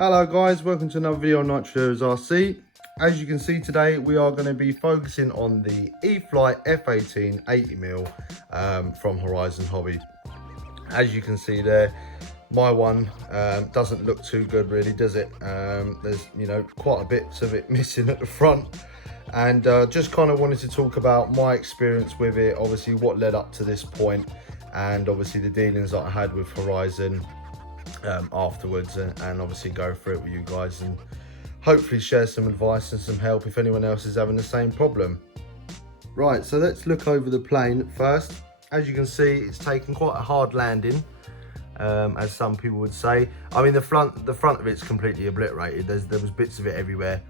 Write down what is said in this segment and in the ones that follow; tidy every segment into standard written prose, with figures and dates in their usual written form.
Hello guys, welcome to another video on Nitro's RC. As you can see today, we are going to be focusing on the Eflight f18 80mm from Horizon Hobby. As you can see there, my one doesn't look too good really, does it? There's, quite a bit of it missing at the front. And just kind of wanted to talk about my experience with it, obviously what led up to this point, and obviously the dealings that I had with Horizon afterwards, and obviously go through it with you guys and hopefully share some advice and some help if anyone else is having the same problem. Right, so let's look over the plane first. As you can see, it's taken quite a hard landing, as some people would say. I mean, the front of it's completely obliterated. There was bits of it everywhere.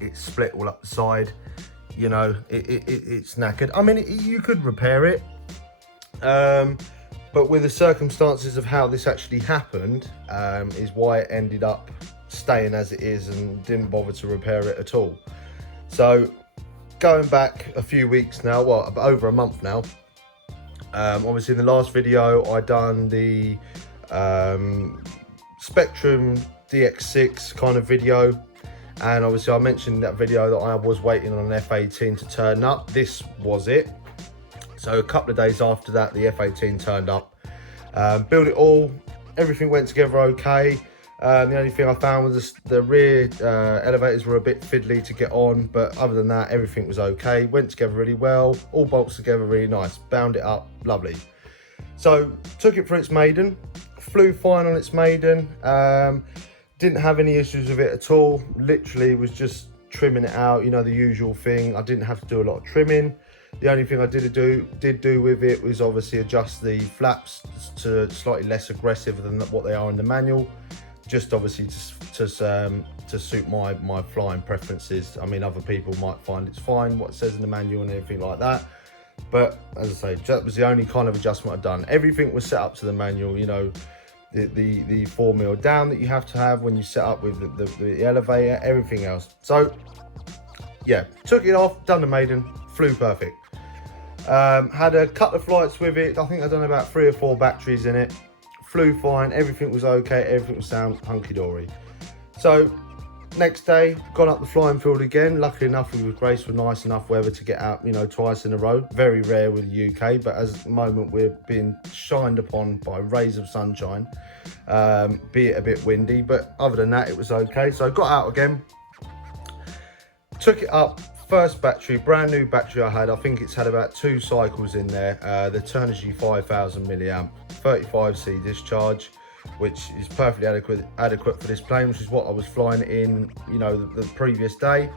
It's split all up the side. It's knackered. I mean, you could repair it. But with the circumstances of how this actually happened, is why it ended up staying as it is and didn't bother to repair it at all. So going back a few weeks now, well, over a month now, obviously in the last video I done the Spectrum DX6 kind of video, and obviously I mentioned in that video that I was waiting on an f18 to turn up. This was it. So a couple of days after that, the f18 turned up, built it all, everything went together okay. The only thing I found was the rear elevators were a bit fiddly to get on, but other than that, everything was okay. Went together really well, all bolts together really nice, bound it up, lovely. So took it for its maiden, flew fine on its maiden, didn't have any issues with it at all. Literally was just trimming it out, the usual thing. I didn't have to do a lot of trimming. The only thing I did do with it was obviously adjust the flaps to slightly less aggressive than what they are in the manual, just obviously to suit my flying preferences. I mean, other people might find it's fine what it says in the manual and everything like that, but as I say, that was the only kind of adjustment I've done. Everything was set up to the manual, the 4mm down that you have to have when you set up with the elevator, everything else. So yeah, took it off, done the maiden, flew perfect. Had a couple of flights with it. I think I'd done about 3 or 4 batteries in it. Flew fine, everything was okay, everything was sound hunky-dory. So next day, gone up the flying field again. Luckily enough, we were graced with nice enough weather to get out, twice in a row. Very rare with the UK, but at the moment we're being shined upon by rays of sunshine, be it a bit windy, but other than that, it was okay. So I got out again, took it up. First battery, brand new battery I had. I think it's had about 2 cycles in there. The Turnigy 5000 milliamp, 35C discharge, which is perfectly adequate for this plane, which is what I was flying in, the previous day.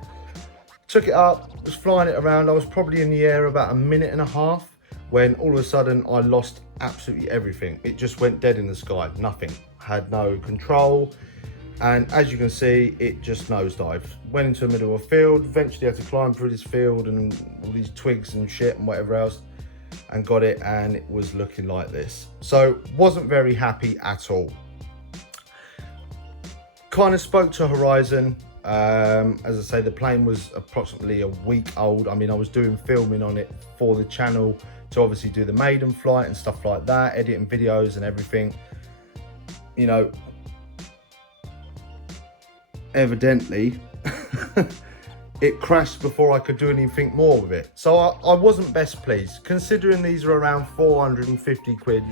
Took it up, was flying it around. I was probably in the air about a minute and a half when all of a sudden I lost absolutely everything. It just went dead in the sky, nothing. Had no control. And as you can see, it just nosedived. Went into the middle of a field, eventually had to climb through this field and all these twigs and shit and whatever else, and got it, and it was looking like this. So wasn't very happy at all. Kind of spoke to Horizon. As I say, the plane was approximately a week old. I mean, I was doing filming on it for the channel to obviously do the maiden flight and stuff like that, editing videos and everything. Evidently it crashed before I could do anything more with it, so I wasn't best pleased, considering these are around 450 quid,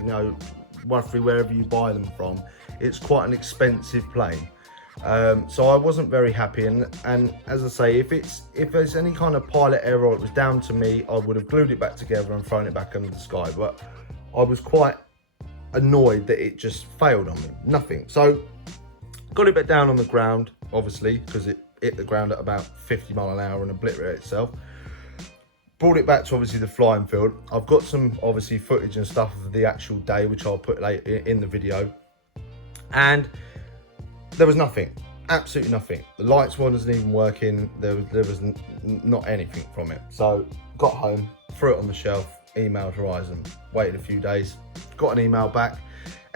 roughly wherever you buy them from. It's quite an expensive plane, so I wasn't very happy, and as I say, if there's any kind of pilot error, it was down to me, I would have glued it back together and thrown it back under the sky. But I was quite annoyed that it just failed on me, nothing. So got it back down on the ground, obviously, because it hit the ground at about 50 miles an hour and obliterated itself. Brought it back to obviously the flying field. I've got some obviously footage and stuff of the actual day, which I'll put later in the video. And there was nothing, absolutely nothing. The lights wasn't even working. There was not anything from it. So got home, threw it on the shelf, emailed Horizon, waited a few days, got an email back.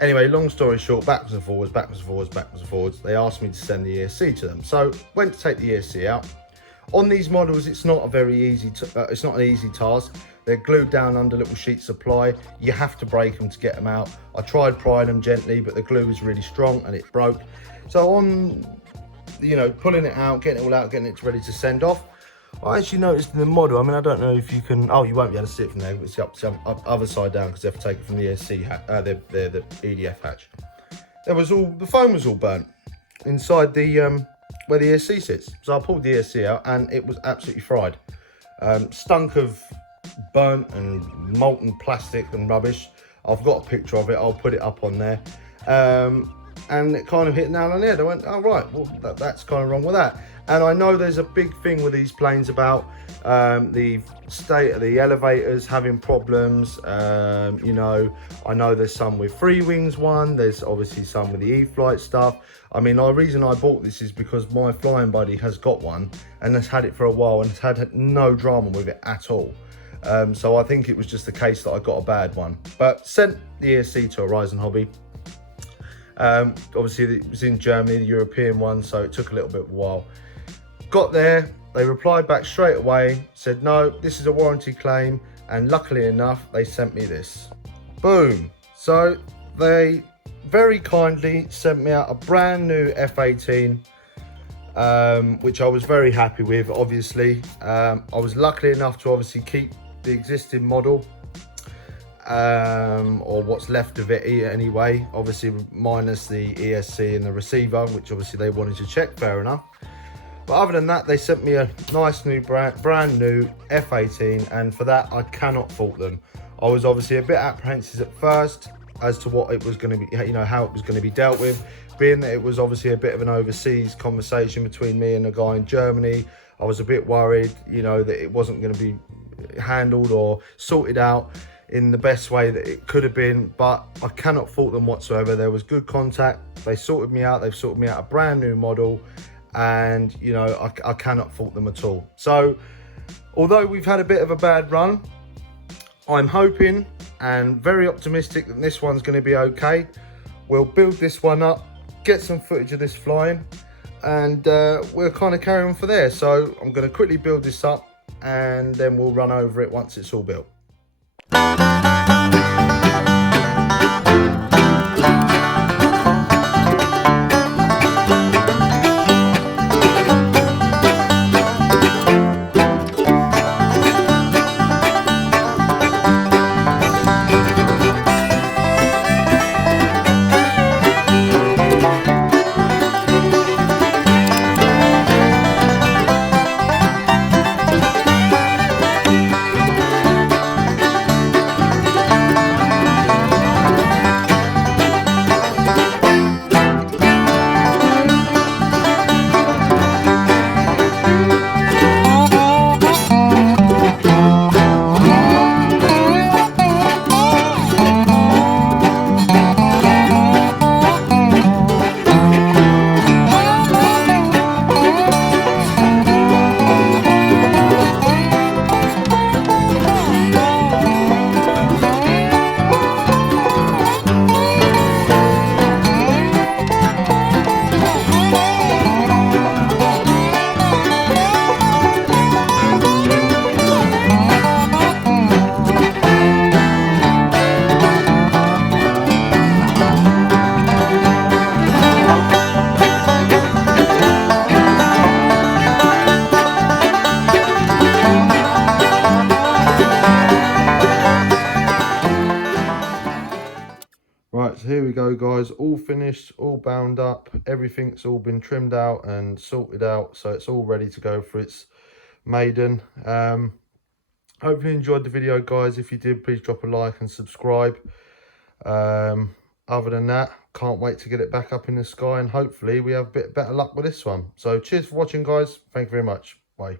Anyway, long story short, backwards and forwards. They asked me to send the ESC to them. So went to take the ESC out. On these models, it's not a very easy, it's not an easy task. They're glued down under little sheets of ply. You have to break them to get them out. I tried prying them gently, but the glue was really strong and it broke. So on, you know, pulling it out, getting it all out, getting it ready to send off, I actually noticed in the model, I mean, I don't know if you can, oh, you won't be able to see it from there, it's the other side down because they've taken it from the ESC, the EDF hatch. There was all, the foam was all burnt inside the, where the ESC sits. So I pulled the ESC out and it was absolutely fried. Stunk of burnt and molten plastic and rubbish. I've got a picture of it, I'll put it up on there. And it kind of hit nail on the head. I went, oh right, well that's kind of wrong with that. And I know there's a big thing with these planes about the state of the elevators having problems. You know, I know there's some with free wings one, there's obviously some with the Eflight stuff. I mean, the reason I bought this is because my flying buddy has got one and has had it for a while and has had no drama with it at all. So I think it was just the case that I got a bad one. But sent the ESC to Horizon Hobby. Obviously it was in Germany, the European one, so it took a little bit of a while. Got there, they replied back straight away, said no, this is a warranty claim, and luckily enough they sent me this. Boom. So they very kindly sent me out a brand new F18, which I was very happy with. Obviously I was lucky enough to obviously keep the existing model, or what's left of it anyway, obviously minus the ESC and the receiver, which obviously they wanted to check, fair enough. But other than that, they sent me a nice new brand new F18, and for that I cannot fault them. I was obviously a bit apprehensive at first as to what it was going to be, you know, how it was going to be dealt with, being that it was obviously a bit of an overseas conversation between me and a guy in Germany. I was a bit worried, you know, that it wasn't going to be handled or sorted out in the best way that it could have been, but I cannot fault them whatsoever. There was good contact, they sorted me out, they've sorted me out a brand new model, and you know, I cannot fault them at all. So although we've had a bit of a bad run, I'm hoping and very optimistic that this one's going to be okay. We'll build this one up, get some footage of this flying, and we'll kind of carry on for there. So I'm going to quickly build this up and then we'll run over it once it's all built. Right, so here we go guys, all finished, all bound up, everything's all been trimmed out and sorted out, so it's all ready to go for its maiden. Hopefully you enjoyed the video guys. If you did, please drop a like and subscribe. Other than that, can't wait to get it back up in the sky, and hopefully we have a bit better luck with this one. So cheers for watching guys, thank you very much, bye.